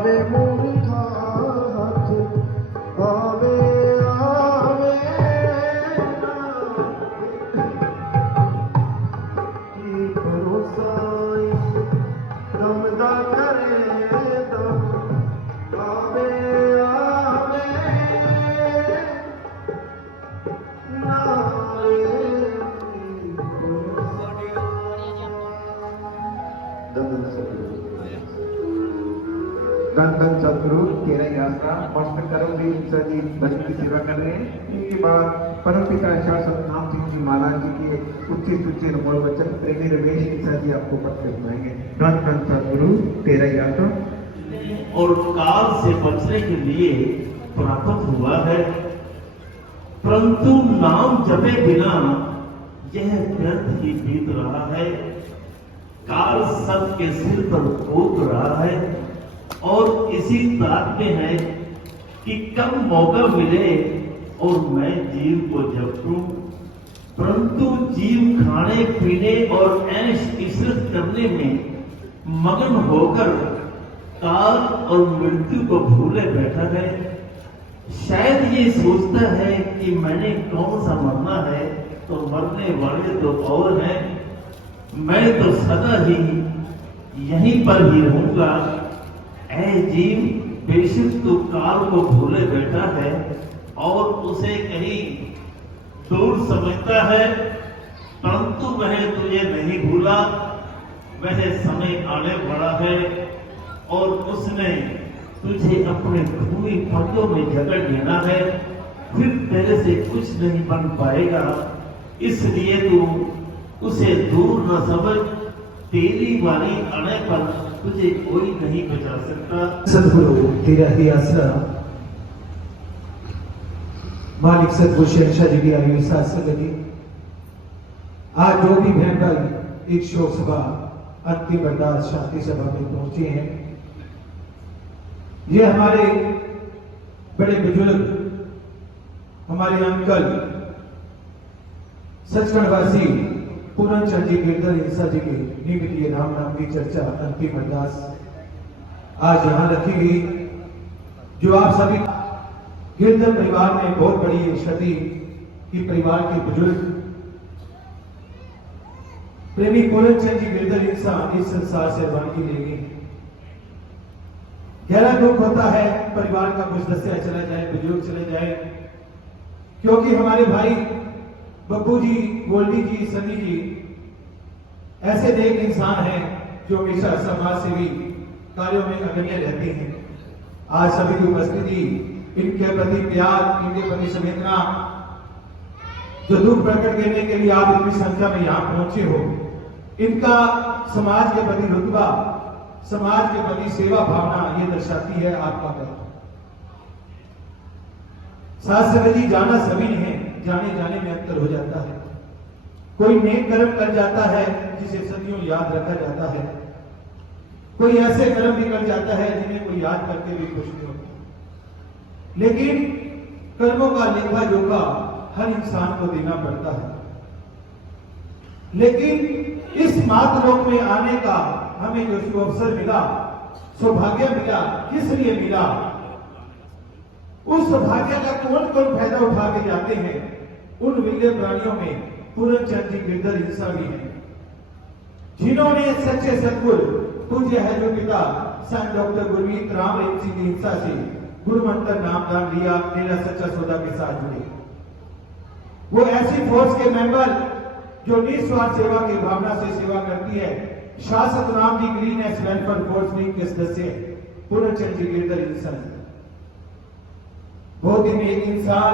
आवे मूर्खा हाथ आवे आवे की भरोसा दमदा करे दम आवे आवे धन धन सतगुरु तेरा यात्रा मस्त करो भी जी भजन की सेवा कर रहे हैं। इनके बाद परम पिता शासक नाम सिंह जी महाराज जी की उच्चे मोड़ वचन प्रेमी रमेश ईसा जी आपको पत्र सुनाएंगे। धन धन सतगुरु तेरा यात्रा और काल से बचने के लिए प्राप्त हुआ है, परंतु नाम जपे बिना यह व्यर्थ ही बीत रहा है। काल सबके सिर पर कूद रहा है और इसी ताक में है कि कब मौका मिले और मैं जीव को जपूं, परंतु जीव खाने पीने और ऐश इशरत करने में मगन होकर काल और मृत्यु को भूले बैठा है। शायद ये सोचता है कि मैंने कौन सा मरना है, तो मरने वाले तो और हैं, मैं तो सदा ही यहीं पर ही रहूंगा। ऐ जीव, बेशक तू काल को भूले बैठा है और उसे कहीं दूर समझता है, परंतु वह तुझे नहीं भूला। वह समय आने वाला है और उसने तुझे अपने भूमि पत्तों में जकड़ लेना है, फिर तेरे से कुछ नहीं बन पाएगा। इसलिए तू उसे दूर न समझ, तेरी बारी आने पर तुझे कोई नहीं बचा सकता। सतगुरु तेरा ही आसरा, मालिक सतगुरु शहंशाह जी की आयु साथ सदी। आज जो भी बहन भाई एक शोक सभा अंतिम अरदास शांति सभा में पहुंचे हैं, ये हमारे बड़े बुजुर्ग, हमारे अंकल सचखंडवासी पूरन चंद जी गिरधर ईसा जी के निमित्त राम नाम की चर्चा अंतिम अरदास आज यहां रखी गई। जो आप सभी गिरधर परिवार में बहुत बड़ी क्षति की परिवार के बुजुर्ग प्रेमी पूरन चंद जी गिरधर ईसा इस संसार से रवानगी ले गए। गहरा दुख होता है परिवार का कुछ सदस्य चला जाए, बुजुर्ग चले जाए, क्योंकि हमारे भाई बब्बू जी, गोल्डी जी, सनी जी ऐसे नेक इंसान हैं जो हमेशा समाज सेवी कार्यों में अग्रणी रहते हैं। आज सभी की उपस्थिति, इनके प्रति प्यार, इनके प्रति संवेदना, जो दुख प्रकट करने के लिए आप इतनी संख्या में यहां पहुंचे हो, इनका समाज के प्रति रुतबा, समाज के प्रति सेवा भावना ये दर्शाती है आपका कर्म। साथ संगत जी, जाना सभी ने, जाने जाने में अंतर हो जाता है। कोई नेक कर्म कर जाता है जिसे सदियों याद रखा जाता है, कोई ऐसे कर्म भी कर जाता है जिन्हें कोई याद करके भी खुश नहीं होता। लेकिन कर्मों का लेखा जोखा हर इंसान को देना पड़ता है। लेकिन इस मातलोक में आने का हमें जो अवसर मिला, सौभाग्य मिला, किस लिए मिला? उस सौभाग्य का कौन कौन फायदा उठा के जाते हैं? उन विरले प्राणियों में पूरन चंद जी गिरधर ईसा भी हैं, जिन्होंने सच्चे सतगुरु पूज्य है जो पिता संत डॉक्टर गुरमीत राम रेम सिंह ईसा से गुरु मंत्र नामदान लिया, मेरा सच्चा सौदा के साथ जुड़े। वो ऐसी फोर्स के मेंबर जो निस्वार्थ सेवा की भावना से सेवा करती है। शासक नाम जी ग्रीननेस वेलफेयर फोर्स विंग के सदस्य पूरन चंद जी गिरधर ईसा। बहुत ही नेक इंसान,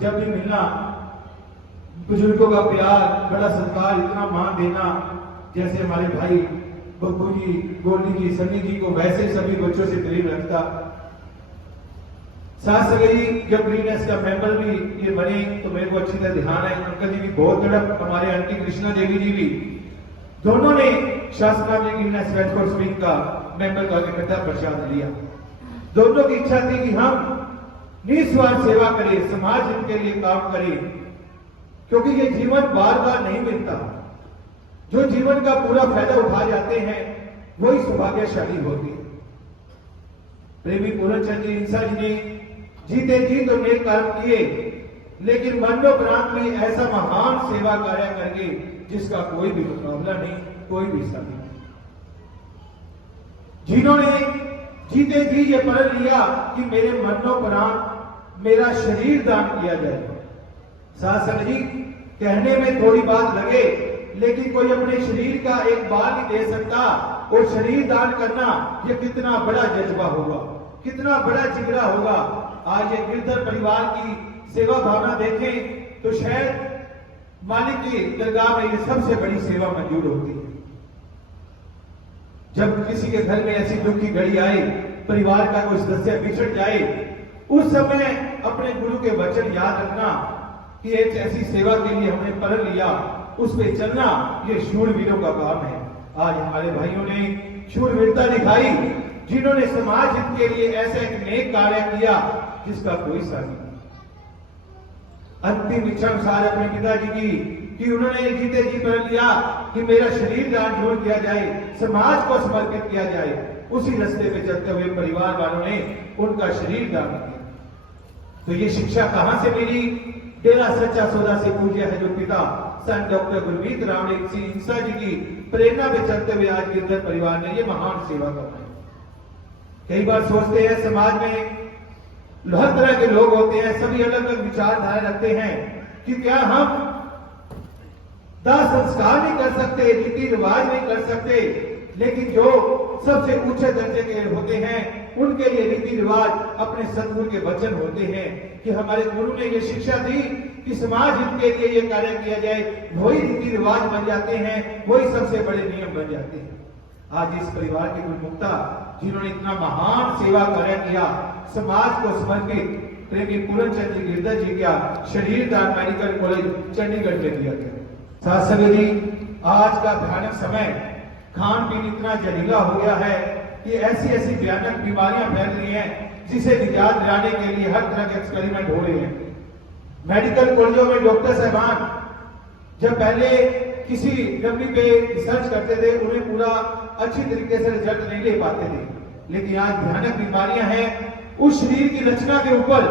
जब भी मिलना बुजुर्गों का प्यार, बड़ा सत्कार, इतना मान देना, जैसे हमारे भाई बब्बू जी, गोल्डी जी, सन्नी जी को वैसे सभी बच्चों से प्रेम रखता। साथ सगई जब ग्रीननेस का मेंबर भी ये बने तो मेरे को अच्छी तरह ध्यान है, अंकल जी भी बहुत तड़प, हमारे आंटी कृष्णा देवी जी भी, दोनों ने शासना जी ग्रीननेस वेलफेयर विंग का मेंबर का इकट्ठा प्रसाद लिया। दोनों की इच्छा थी कि हम निस्वार्थ सेवा करें, समाज हित के लिए काम करें, क्योंकि ये जीवन बार बार नहीं मिलता। जो जीवन का पूरा फायदा उठा जाते हैं वही सौभाग्यशाली होते हैं। प्रेमी पूर्णचंद जी इंसा जी ने जीते जी तो नेक कर्म किए, लेकिन मरणोपरांत में ऐसा महान सेवा कार्य करके जिसका कोई भी मुकाबला नहीं, कोई भी साथी नहीं। जिन्होंने जीते जी ये प्रण लिया कि मेरे मरणोपरांत मेरा शरीर दान किया जाए। साथ संग जी, कहने में थोड़ी बात लगे, लेकिन कोई अपने शरीर का एक बाल नहीं दे सकता, और शरीर दान करना ये कितना बड़ा जज्बा होगा, कितना बड़ा जिगरा होगा। आज ये गिरधर परिवार की सेवा भावना देखें तो शायद मालिक की दरगाह में ये सबसे बड़ी सेवा मंजूर होती है। जब किसी के घर में ऐसी दुख की घड़ी आए, परिवार का कोई सदस्य बिछड़ जाए, उस समय अपने गुरु के वचन याद रखना कि एक ऐसी सेवा के लिए हमने प्रण लिया, उस पे चलना ये शूरवीरों का काम है। आज हमारे भाइयों ने शूरवीरता दिखाई, जिन्होंने समाज हित के लिए ऐसा एक नेक कार्य किया जिसका कोई साथी नहीं। अंतिम इच्छा अनुसार अपने पिताजी की कि उन्होंने जीते जी प्रण लिया कि मेरा शरीर दान जोड़ किया जाए, समाज को समर्पित किया जाए। उसी रास्ते पे चलते हुए परिवार वालों ने उनका शरीर दान किया। तो ये शिक्षा कहां से मिली? डेरा सच्चा सौदा से पूज्य है जो पिता संत डॉक्टर गुरमीत राम सिंह इंसा जी की प्रेरणा में चलते हुए आज गिरधर परिवार ने ये महान सेवा करना है। कई बार सोचते हैं समाज में हर तरह के लोग होते हैं, सभी अलग अलग विचारधारा रखते हैं कि क्या हम दाह संस्कार नहीं कर सकते, रीति रिवाज नहीं कर सकते, लेकिन जो सबसे ऊंचे दर्जे के होते हैं उनके लिए रीति रिवाज अपने सदगुरु के वचन होते हैं कि हमारे गुरु ने ये शिक्षा दी कि समाज हित के लिए ये कार्य किया जाए, वही रीति रिवाज बन जाते हैं, वही सबसे बड़े नियम बन जाते हैं। आज इस परिवार के गुरुमुक्ता जिन्होंने इतना महान सेवा कार्य किया, समाज को समर्पित प्रेमी पूर्णचंद जी गिरधर जी का शरीर दान मेडिकल कॉलेज चंडीगढ़ में दिया गया। साथ संगत जी, आज का भयानक समय, खान पीन इतना जहरीला हो गया है कि ऐसी ऐसी भयानक बीमारियां फैल रही हैं जिसे निजात दिलाने के लिए हर तरह के एक्सपेरिमेंट हो रहे हैं। मेडिकल कॉलेजों में डॉक्टर साहबान जब पहले किसी बीमारी पे रिसर्च करते थे, उन्हें पूरा अच्छी तरीके से रिजल्ट नहीं ले पाते थे, लेकिन आज भयानक बीमारियां हैं। उस शरीर की रचना के ऊपर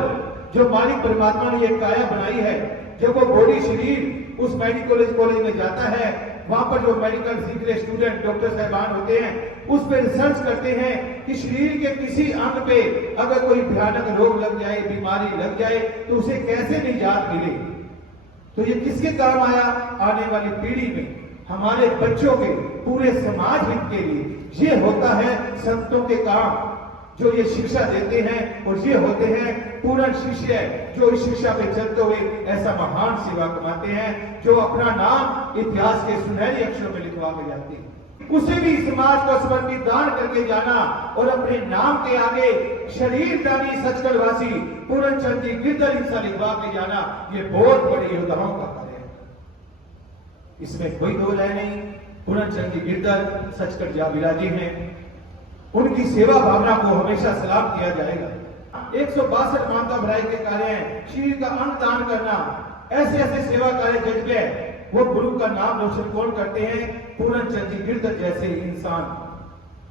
जो मालिक परमात्मा ने ये काया बनाई है, जब वो बॉडी शरीर उस मेडिकल कॉलेज में जाता है, वहां पर जो मेडिकल सीख रहे स्टूडेंट डॉक्टर साहबान होते हैं उस पर रिसर्च करते हैं कि शरीर के किसी अंग पे अगर कोई भयानक रोग लग जाए, बीमारी लग जाए, तो उसे कैसे निजात मिले। तो ये किसके काम आया? आने वाली पीढ़ी में हमारे बच्चों के, पूरे समाज हित के लिए ये होता है संतों के काम जो ये शिक्षा देते हैं, और ये होते हैं पूर्ण शिष्य जो इस शिक्षा पे चलते हुए ऐसा महान सेवा कमाते हैं, जो अपना नाम इतिहास के सुनहरे अक्षरों में लिखवा के जाते हैं। उसे भी समाज को समर्पित दान करके जाना और अपने नाम के आगे शरीर दानी सचखंड वासी पूर्णचंद जी गिरधर इंसा लिखवा के जाना, ये बहुत बड़ी योद्धाओं का कार्य है, इसमें कोई दो राय नहीं। पूर्णचंद जी गिरधर सचखंड जा विराजी हैं, उनकी सेवा भावना को हमेशा सलाम किया जाएगा। 162 मानता भलाई के कार्य हैं, शरीर का अंग दान करना, ऐसे ऐसे सेवा कार्य जज्बे, वो गुरु का नाम रोशन कौन करते हैं? पूर्णचंद जी गिरधर जैसे इंसान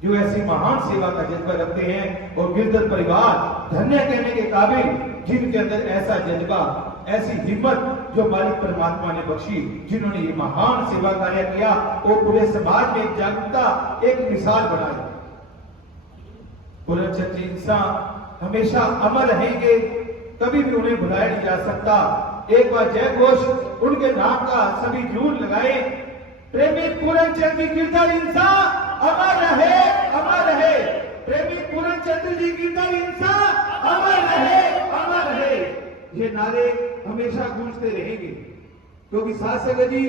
जो ऐसी महान सेवा का जज्बा रखते हैं। और गिरधर परिवार धन्य कहने के काबिल, जिनके अंदर ऐसा जज्बा, ऐसी हिम्मत जो मालिक परमात्मा ने बख्शी, जिन्होंने ये महान सेवा कार्य किया और पूरे समाज में जागरूकता, एक मिसाल बनाई। पूर्णचंद जी इंसान हमेशा अमर रहेंगे, कभी भी उन्हें भुलाया नहीं जा सकता। एक बार जय घोष उनके नाम का सभी जरूर लगाए। प्रेमी पूर्णचंद जी गिरधर इंसा अमर रहे, अमर रहे। प्रेमी पूर्णचंद जी गिरधर इंसा अमर रहे, अमर रहे। ये नारे हमेशा गूंजते रहेंगे, क्योंकि साथ संगत जी,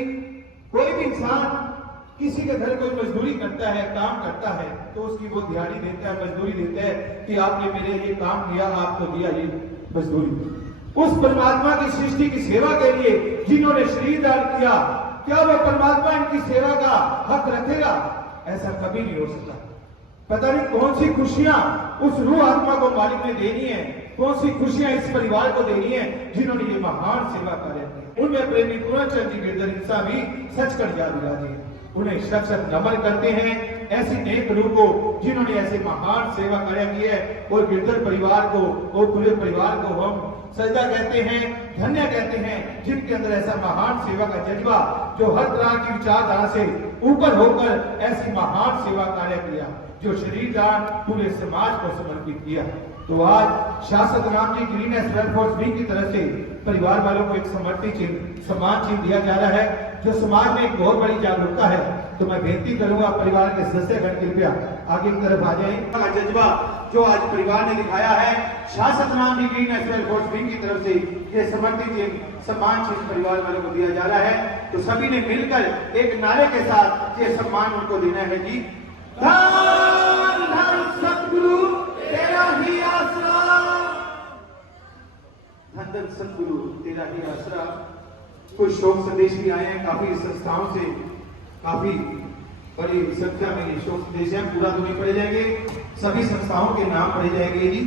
कोई भी इंसान किसी के घर कोई मजदूरी करता है, काम करता है, तो उसकी वो दिहाड़ी देता है, मजदूरी देता है कि आपने मेरे ये काम किया, आपको दिया ये मजदूरी। उस परमात्मा की सृष्टि की सेवा के लिए जिन्होंने शरीर दान किया, क्या वो परमात्मा इनकी सेवा का हक रखेगा? ऐसा कभी नहीं हो सकता। पता नहीं कौन सी खुशियां उस रूह आत्मा को मालिक ने देनी है, कौन सी खुशियां इस परिवार को देनी है जिन्होंने ये महान सेवा कार्य किया। उनमें प्रेमी पूर्णचंद जी गिरधर इंसा भी सचखंड जा विराजे। उन्हें शत शत नमन करते हैं। ऐसी नेक रूह को जिन्होंने ऐसे महान सेवा कार्य की है, और गिरधर परिवार को और पूरे परिवार को हम सजदा कहते हैं, धन्य कहते हैं, जिनके अंदर ऐसा महान सेवा का जज्बा, जो हर तरह की विचारधारा से ऊपर होकर ऐसी महान सेवा कार्य किया, जो शरीर दान पूरे समाज को समर्पित किया। तो आज शासक नाम जी ग्रीन वेलफेयर विंग की तरफ से परिवार वालों को एक समर्पित चिन्ह, सम्मान चिन्ह दिया जा रहा है, जो समाज में एक बहुत बड़ी जागरूकता है। तो मैं बेनती करूंगा परिवार के सदस्यगण कृपया आगे की तरफ आ जाएं। का जज्बा जो आज परिवार ने दिखाया है, शासक नाम जी ग्रीन वेलफेयर विंग की तरफ से ये समर्पित चिन्ह, सम्मान चिन्ह परिवार वालों को दिया जा रहा है। तो सभी ने मिलकर एक नारे के साथ ये सम्मान उनको देना है जी। धन धन सतगुरु तेरा ही आसरा, धन धन सतगुरु तेरा ही आसरा। कुछ शोक संदेश भी आए हैं काफी संस्थाओं से, काफी बड़ी संख्या में ये शोक संदेश हैं, पूरा तो नहीं पढ़े जाएंगे, सभी संस्थाओं के नाम पढ़े जाएंगे जी।